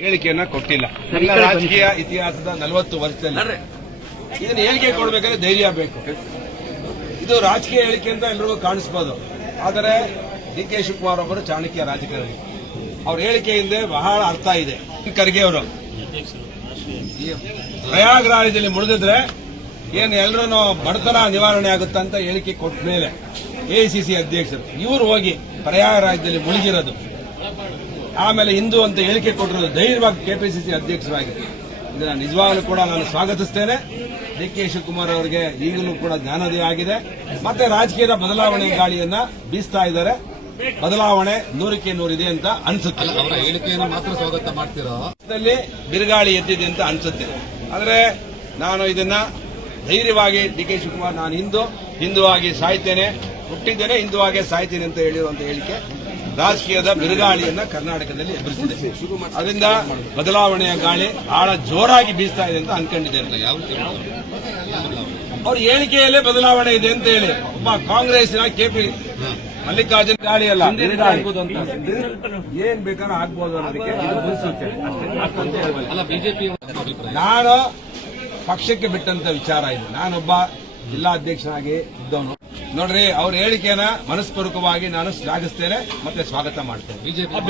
ಹೇಳಿಕೆಯನ್ನ ಕೊಟ್ಟಿಲ್ಲ. ನನ್ನ ರಾಜಕೀಯ ಇತಿಹಾಸದ 40 ವರ್ಷದಲ್ಲಿ ಇದನ್ನ ಹೇಳಿಕೆ ಕೊಡಬೇಕಾದ್ರೆ ಧೈರ್ಯ ಬೇಕು. ಇದು ರಾಜಕೀಯ ಹೇಳಿಕೆ ಅಂತ ಎಲ್ರಿಗೂ ಕಾಣಿಸಬಹುದು, ಆದರೆ ಡಿ ಕೆ ಶಿವಕುಮಾರ್ ಒಬ್ಬರು ಚಾಣಕ್ಯ ರಾಜಕಾರಣಿ. ಅವ್ರ ಹೇಳಿಕೆ ಹಿಂದೆ ಬಹಳ ಅರ್ಥ ಇದೆ. ಖರ್ಗೆ ಅವರು ಪ್ರಯಾಗ್ರಾಜದಲ್ಲಿ ಮುಳುಗಿದ್ರೆ ಏನು ಎಲ್ಲರೂ ಬಡತನ ನಿವಾರಣೆ ಆಗುತ್ತಂತ ಹೇಳಿಕೆ ಕೊಟ್ಟ ಮೇಲೆ ಎಐಸಿಸಿ ಅಧ್ಯಕ್ಷರು ಇವರು ಹೋಗಿ ಪ್ರಯಾಗ್ರಾಜದಲ್ಲಿ ಮುಳುಗಿರೋದು, ಆಮೇಲೆ ಹಿಂದೂ ಅಂತ ಹೇಳಿಕೆ ಕೊಟ್ಟಿರೋದು, ಧೈರ್ಯವಾಗಿ ಕೆಪಿಸಿಸಿ ಅಧ್ಯಕ್ಷರಾಗಿ ಇದನ್ನ ನಿಜವಾಗಲೂ ಕೂಡ ನಾನು ಸ್ವಾಗತಿಸ್ತೇನೆ. ಡಿ ಕೆ ಶಿವಕುಮಾರ್ ಅವರಿಗೆ ಈಗಲೂ ಕೂಡ ಜ್ಞಾನೋದಯ ಆಗಿದೆ, ಮತ್ತೆ ರಾಜಕೀಯದ ಬದಲಾವಣೆ ಗಾಳಿಯನ್ನ ಬೀಸ್ತಾ ಇದ್ದಾರೆ. ಬದಲಾವಣೆ 100ಕ್ಕೆ 100 ಇದೆ ಅಂತ ಅನ್ಸುತ್ತೆ. ಅವರ ಹೇಳಿಕೆಯನ್ನು ಮಾತ್ರ ಸ್ವಾಗತ ಮಾಡ್ತೀರಾ? ಬಿರುಗಾಳಿ ಎದ್ದಿದೆ ಅಂತ ಅನ್ಸುತ್ತೆ. ಆದರೆ ನಾನು ಇದನ್ನ ಧೈರ್ಯವಾಗಿ ಡಿ ಕೆ ಶಿವಕುಮಾರ್ ನಾನು ಹಿಂದುವಾಗಿ ಸಾಯ್ತೇನೆ, ಹುಟ್ಟಿದ್ದೇನೆ ಹಿಂದುವಾಗೆ ಸಾಯ್ತೇನೆ ಅಂತ ಹೇಳಿರುವಂತ ಹೇಳಿಕೆ ರಾಜಕೀಯದ ಬಿರುಗಾಳಿಯನ್ನ ಕರ್ನಾಟಕದಲ್ಲಿ ಎದುರಿಸಿದೆ. ಅದರಿಂದ ಬದಲಾವಣೆಯ ಗಾಳಿ ಬಹಳ ಜೋರಾಗಿ ಬೀಸ್ತಾ ಇದೆ ಅಂತ ಅನ್ಕೊಂಡಿದ್ದೇನೆ. ಅವ್ರ ಹೇಳಿಕೆಯಲ್ಲೇ ಬದಲಾವಣೆ ಇದೆ ಅಂತ ಹೇಳಿ ಒಬ್ಬ ಕಾಂಗ್ರೆಸ್ನ ಕೆಪಿ ಮಲ್ಲಿಕಾರ್ಜುನ್ ಗಾಳಿ ಅಲ್ಲ, ಏನ್ ಬೇಕಾದ್ರೂ ಆಗ್ಬೋದು ಅನ್ನೋದಕ್ಕೆ ಬಿಜೆಪಿ ನಾನು ಪಕ್ಷಕ್ಕೆ ಬಿಟ್ಟಂತ ವಿಚಾರ ಇದು. ನಾನೊಬ್ಬ ಜಿಲ್ಲಾಧ್ಯಕ್ಷನಾಗಿ ಇದ್ದವನು. ನೋಡ್ರಿ, ಅವ್ರ ಹೇಳಿಕೆನ ಮನಸ್ಪೂರ್ವಕವಾಗಿ ನಾನು ಶ್ಲಾಘಿಸ್ತೇನೆ ಮತ್ತೆ ಸ್ವಾಗತ ಮಾಡ್ತೇನೆ. ಬಿಜೆಪಿ